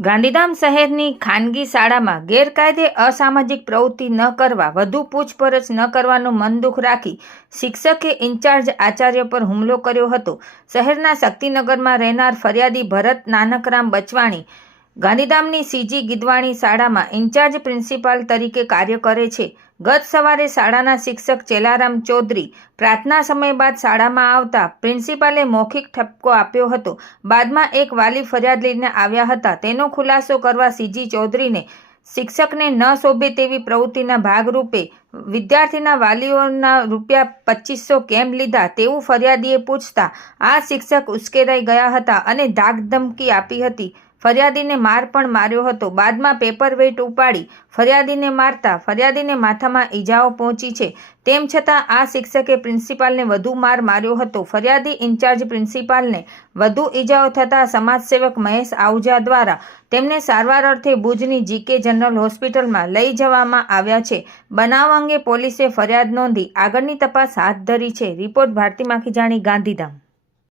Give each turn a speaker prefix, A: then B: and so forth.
A: ગાંધીધામ શહેરની ખાનગી શાળામાં ગેરકાયદે અસામાજિક પ્રવૃત્તિ ન કરવા, વધુ પૂછપરછ ન કરવાનું મનદુખ રાખી શિક્ષકે ઇન્ચાર્જ આચાર્ય પર હુમલો કર્યો હતો. શહેરના શક્તિનગરમાં રહેનાર ફરિયાદી ભરત નાનકરામ બચવાણી ગાંધીધામની સીજી ગીદવાણી શાળામાં ઇન્ચાર્જ પ્રિન્સિપાલ તરીકે કાર્ય કરે છે. ગત સવારે શાળાના શિક્ષક ચેલારામ ચૌધરી પ્રાર્થના સમય બાદ શાળામાં આવતા પ્રિન્સિપાલે મૌખિક ઠપકો આપ્યો હતો. બાદમાં એક વાલી ફરિયાદ લઈને આવ્યા હતા. તેનો ખુલાસો કરવા સીજી ચૌધરીને શિક્ષકને ન શોભે તેવી પ્રવૃત્તિના ભાગરૂપે વિદ્યાર્થીના વાલીઓના રૂપિયા પચીસો કેમ લીધા તેવું ફરિયાદીએ પૂછતા આ શિક્ષક ઉશ્કેરાઈ ગયા હતા અને ધાકધમકી આપી હતી. ફરિયાદીને માર પણ માર્યો હતો. બાદમાં પેપર વેઇટ ઉપાડી ફરિયાદીને મારતા ફરિયાદીને માથામાં ઈજાઓ પહોંચી છે. તેમ છતાં આ શિક્ષકે પ્રિન્સિપાલને વધુ માર માર્યો હતો. ફરિયાદી ઇન્ચાર્જ પ્રિન્સિપાલને વધુ ઈજાઓ થતાં સમાજસેવક મહેશ આહુજા દ્વારા તેમને સારવાર અર્થે ભુજની જીકે જનરલ હોસ્પિટલમાં લઈ જવામાં આવ્યા છે. બનાવ અંગે પોલીસે ફરિયાદ નોંધી આગળની તપાસ હાથ ધરી છે. રિપોર્ટ ભારતી માખીજાણી ગાંધીધામ.